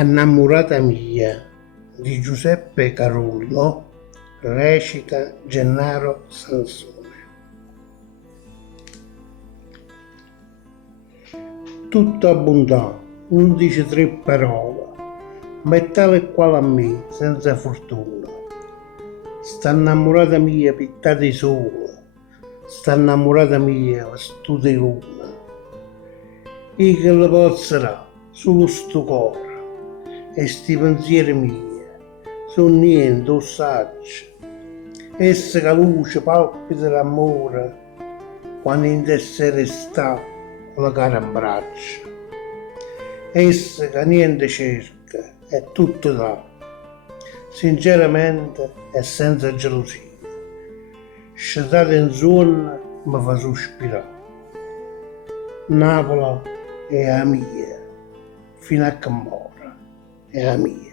Innamorata mia di Giuseppe Carullo recita Gennaro Sansone. Tutto abbondò, non dice tre parole, ma è tale e quale a me, senza fortuna. Sta innamorata mia pittata di sole, sta innamorata mia vestita di luna. E che le pozzerà sullo sto cuore, e sti pensieri miei sono niente o saggi. Essa che luce palpita l'amore quando in te sera sta la cara in braccia. Essa che niente cerca è tutto dà, sinceramente e senza gelosia. Scetate in zona mi fa sospirare. Napoli è la mia, fino a che mora è la mia.